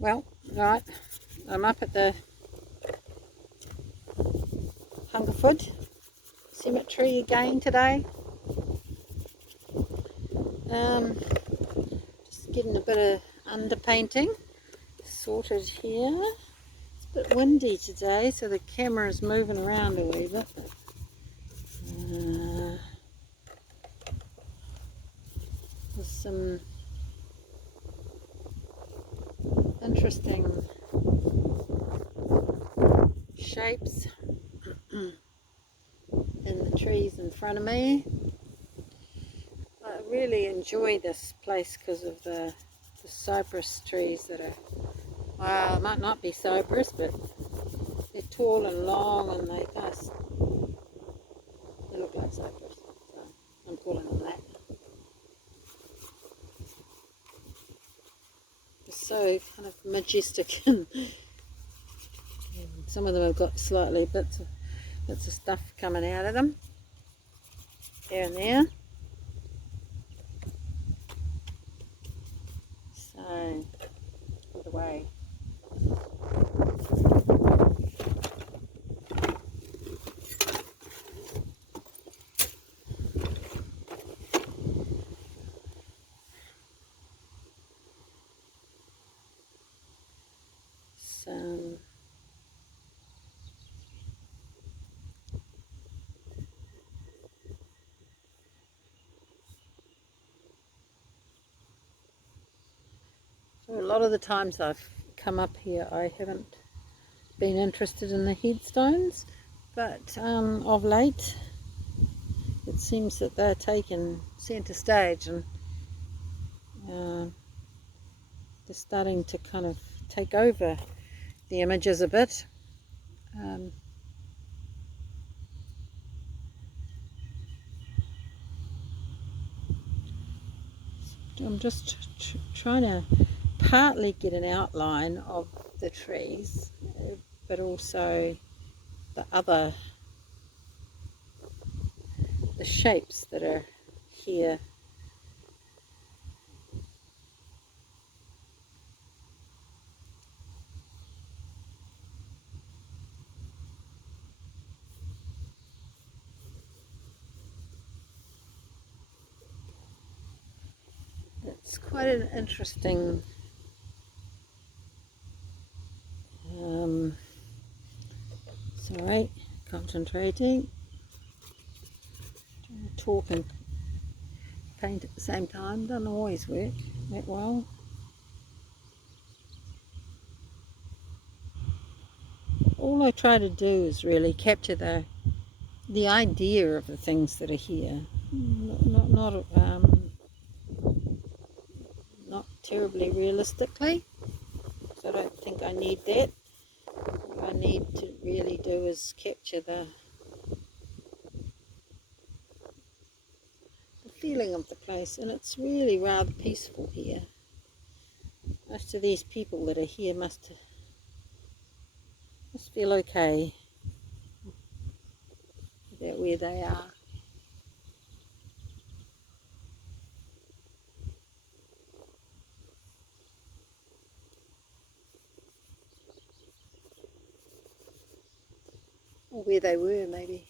Well, right, I'm up at the Hungerford cemetery again today. Just getting a bit of underpainting sorted here. It's a bit windy today, so the camera is moving around a wee bit. There's some interesting shapes in the trees in front of me. I really enjoy this place because of the cypress trees that are, well, it might not be cypress, but they're tall and long, and they look like cypress, so I'm calling them that. They're so kind of majestic, and some of them have got slightly bits of stuff coming out of them here and there. So, either way. So a lot of the times I've come up here, I haven't been interested in the headstones, but of late it seems that they're taking centre stage, and they're starting to kind of take over the images a bit. I'm just trying to partly get an outline of the trees, but also the shapes that are here. It's quite an interesting sorry, concentrating, trying to talk and paint at the same time doesn't always work that well. All I try to do is really capture the idea of the things that are here, not terribly realistically, so I don't think I need that. What I need to really do is capture the feeling of the place, and it's really rather peaceful here. Most of these people that are here must feel okay about where they are. Or where they were, maybe.